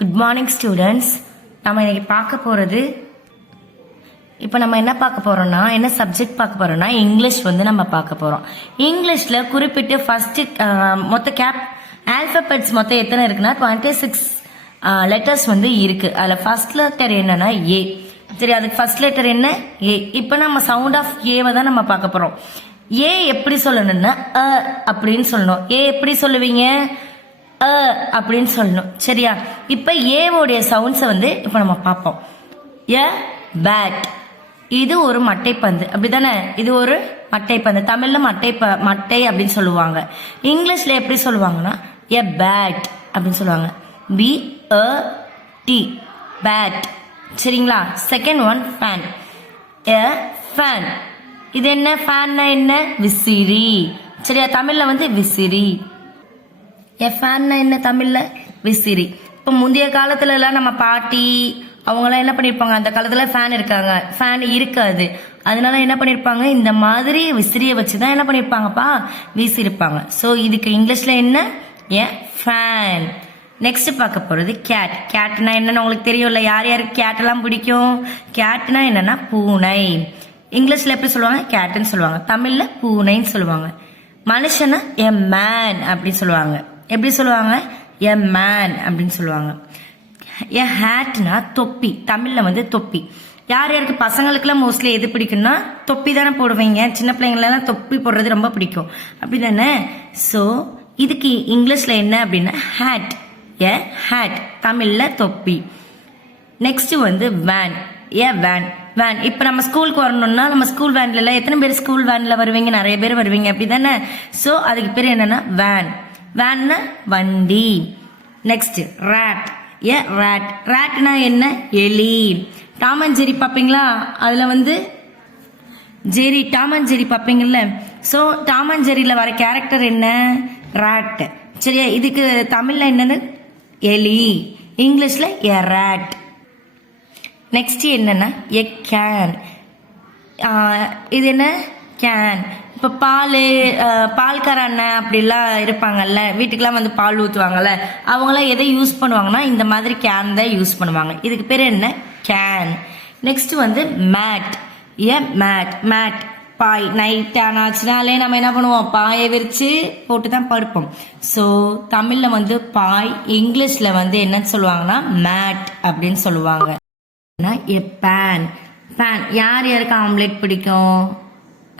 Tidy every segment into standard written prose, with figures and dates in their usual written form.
Good morning students. நம்ம இன்னைக்கு பார்க்க போகிறது, இப்போ நம்ம என்ன பார்க்க போகிறோம்னா, என்ன சப்ஜெக்ட் பார்க்க போகிறோம்னா, இங்கிலீஷ் வந்து நம்ம பார்க்க போகிறோம். இங்கிலீஷில் குறிப்பிட்டு ஃபஸ்ட்டு மொத்த ஆல்ஃபபெட்ஸ் மொத்தம் எத்தனை இருக்குன்னா 26 லெட்டர்ஸ் வந்து இருக்குது. அதில் ஃபர்ஸ்ட் லெட்டர் என்னன்னா ஏ. சரி, அதுக்கு ஃபர்ஸ்ட் லெட்டர் என்ன? ஏ. இப்போ நம்ம சவுண்ட் ஆஃப் ஏவை தான் நம்ம பார்க்க போகிறோம். ஏ எப்படி சொல்லணும்னா அப்படின்னு சொல்லணும். ஏ எப்படி சொல்லுவீங்க? அப்படின்னு சொல்லணும். சரியா? இப்போ ஏவோடைய சவுண்ட்ஸை வந்து இப்போ நம்ம பார்ப்போம். எ பேட், இது ஒரு மட்டைப்பந்து, அப்படிதானே? இது ஒரு மட்டைப்பந்து. தமிழில் மட்டை அப்படின்னு சொல்லுவாங்க. இங்கிலீஷில் எப்படி சொல்லுவாங்கன்னா எ பேட் அப்படின்னு சொல்லுவாங்க. BAT, bat. சரிங்களா? Second one fan. A fan, இது என்ன? ஃபேன்னா என்ன? விசிறி. சரியா? தமிழில் வந்து விசிறி. ஃபேன்னா என்ன தமிழில்? விசிறி. இப்போ முந்தைய காலத்துல எல்லாம் நம்ம பாட்டி அவங்களாம் என்ன பண்ணியிருப்பாங்க, அந்த காலத்தில் ஃபேன் இருக்காது. அதனால என்ன பண்ணியிருப்பாங்க, இந்த மாதிரி விசிறியை வச்சு தான் என்ன பண்ணியிருப்பாங்கப்பா, வீசியிருப்பாங்க. ஸோ இதுக்கு இங்கிலீஷில் என்ன? ஃபேன். நெக்ஸ்ட் பார்க்க போகிறது கேட். கேட்னா என்னன்னு உங்களுக்கு தெரியும்ல. யார் யாருக்கு கேட்டெல்லாம் பிடிக்கும்? கேட்னா என்னன்னா பூனை. இங்கிலீஷில் எப்படி சொல்லுவாங்க? கேட்டுன்னு சொல்லுவாங்க. தமிழில் பூனைன்னு சொல்லுவாங்க. மனுஷனா எ மேன் அப்படின்னு சொல்லுவாங்க. எப்படி சொல்லுவாங்க? எ மேன் அப்படின்னு சொல்லுவாங்க. எ ஹேட்னா தொப்பி. தமிழில் வந்து தொப்பி. யார் யாருக்கு பசங்களுக்குலாம் மோஸ்ட்லி எது பிடிக்கும்னா தொப்பி தானே போடுவீங்க. சின்ன பிள்ளைங்களெல்லாம் தொப்பி போடுறது ரொம்ப பிடிக்கும், அப்படி தானே? ஸோ இதுக்கு இங்கிலீஷில் என்ன அப்படின்னா ஹேட். எ ஹேட், தமிழில் தொப்பி. நெக்ஸ்ட் வந்து வேன். ஏ வேன். வேன், இப்போ நம்ம ஸ்கூலுக்கு வரணும்னா நம்ம ஸ்கூல் வேன்ல எத்தனை பேர் ஸ்கூல் வேன்ல வருவீங்க? நிறைய பேர் வருவீங்க, அப்படி தானே? ஸோ அதுக்கு பேர் என்னன்னா வேன். வேன்னா வண்டி. Next rat. A rat. ரேட்னா என்ன? எலி. டாம் அண்ட் ஜெரி பார்ப்பீங்களா? அதில் வந்து ஜெரி, டாம் அண்ட் ஜெரி பார்ப்பீங்கல்ல. ஸோ டாம் அண்ட் ஜெரியில் வர கேரக்டர் என்ன? ரேட். சரியா? இதுக்கு தமிழில் என்னது? எலி. இங்கிலீஷில் எ ரேட். நெக்ஸ்ட் என்னன்னா எ கேன். இது என்ன? கேன். இப்போ பால்கார அண்ணன் அப்படிலாம் இருப்பாங்கல்ல, வீட்டுக்கெல்லாம் வந்து பால் ஊற்றுவாங்கல்ல, அவங்களாம் எதை யூஸ் பண்ணுவாங்கன்னா இந்த மாதிரி கேன் தான் யூஸ் பண்ணுவாங்க. இதுக்கு பேர் என்ன? கேன். நெக்ஸ்ட் வந்து மேட். ஏ மேட். மேட் பாய். நைட் ஆனாச்சுனாலே நம்ம என்ன பண்ணுவோம்? பாயை விரித்து போட்டு தான் படுப்போம். ஸோ தமிழில் வந்து பாய், இங்கிலீஷில் வந்து என்னன்னு சொல்லுவாங்கன்னா மேட் அப்படின்னு சொல்லுவாங்க. எ பேன். பேன், யார் யாருக்கு ஆம்லேட் பிடிக்கும்?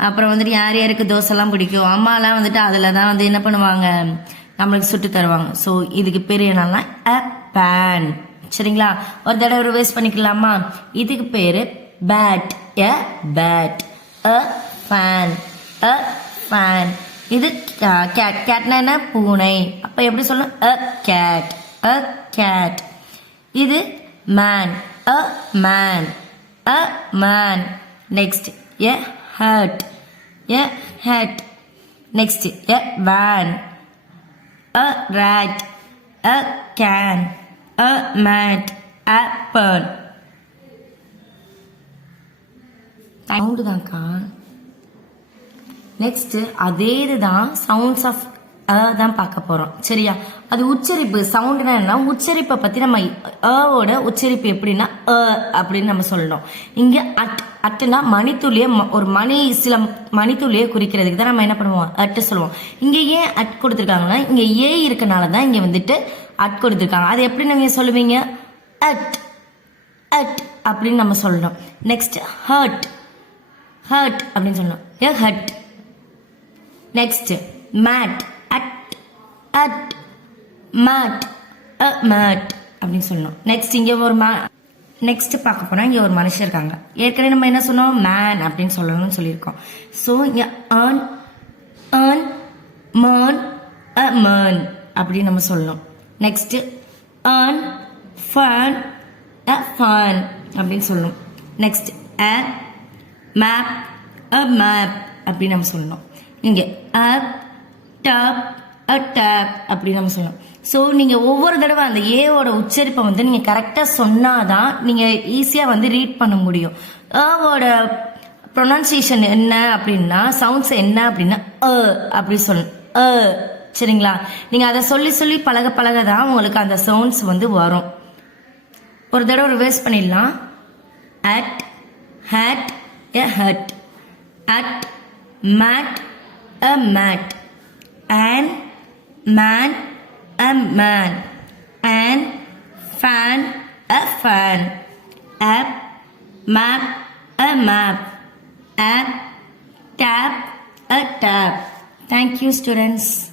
அப்புறம் வந்துட்டு யார் யாருக்கு தோசைலாம் பிடிக்கும்? அம்மாலாம் வந்துட்டு அதில் தான் வந்து என்ன பண்ணுவாங்க, நம்மளுக்கு சுட்டு தருவாங்க. ஸோ இதுக்கு பேர் என்னன்னா அ பேன். சரிங்களா? ஒரு தடவை ரிவைஸ் பண்ணிக்கலாமா? இதுக்கு பேர் bat. A bat. A fan. A fan. இது கேட். கேட்னா என்ன? பூனை. அப்போ எப்படி சொல்லணும்? A cat. A cat. இது man. A man. A man. Next, a hat. A hat. Next, a van. A rat. A can. A mat. A bird. Sound தான்க்கா. Next அதே இதுதான் சவுண்ட்ஸ் ஆஃப் தான் பார்க்க போறோம். சரியா? அது உச்சரிப்பு. சவுண்ட்னா என்ன? உச்சரிப்பை பத்தி நம்ம ஓட உச்சரிப்பு எப்படின்னா அப்படின்னு நம்ம சொல்லணும். இங்க அட்டுனா மணித்துளியை, ஒரு சில மணித்துளியை குறிக்கிறதுக்கு தான் நம்ம என்ன பண்ணுவோம்? அட்டு சொல்லுவோம். இங்க ஏன் அட் கொடுத்துருக்காங்கன்னா இங்க ஏ இருக்கனால தான் இங்க வந்துட்டு அட் கொடுத்துருக்காங்க. அது எப்படி நீங்க சொல்லுவீங்க? அட். அட் அப்படின்னு நம்ம சொல்லணும். Next hurt. ஹர்ட் அப்படின்னு சொல்லணும். A hut. Next mat. At mat. Mat அப்படின்னு சொல்லணும். நெக்ஸ்ட் இங்கே ஒரு நெக்ஸ்ட் பார்க்க போனால் இங்கே ஒரு மனுஷன் இருக்காங்க. ஏற்கனவே நம்ம என்ன சொன்னோம்? மேன் அப்படின்னு சொல்லணும்னு சொல்லியிருக்கோம். ஸோ இங்கே ஏர்ன், ஏர்ன், மேர்ன், அ மேர்ன் அப்படின்னு நம்ம சொல்லணும். Next earn, fun, a fun அப்படின்னு சொல்லணும். நெக்ஸ்ட் அ மேப், அ மேப் அப்படின்னு நம்ம சொல்லணும். இங்கே அப், டப், டேப் அப்படி நம்ம சொல்லணும். ஸோ நீங்கள் ஒவ்வொரு தடவை அந்த ஏவோட உச்சரிப்பை வந்து நீங்கள் கரெக்டாக சொன்னாதான் நீங்கள் ஈஸியாக வந்து ரீட் பண்ண முடியும். ஓட ப்ரொனன்சியேஷன் என்ன அப்படின்னா, சவுண்ட்ஸ் என்ன அப்படின்னா அப்படி சொல்லணும். சரிங்களா? நீங்கள் அதை சொல்லி சொல்லி பழக பழக தான் உங்களுக்கு அந்த சவுண்ட்ஸ் வந்து வரும். ஒரு தடவை ரிவர்ஸ் பண்ணிடலாம். at, hat, a hat. At, mat, a mat. An, man, a man. An, fan, a fan. App, map, a map. App, tap, a tap. Thank you, students.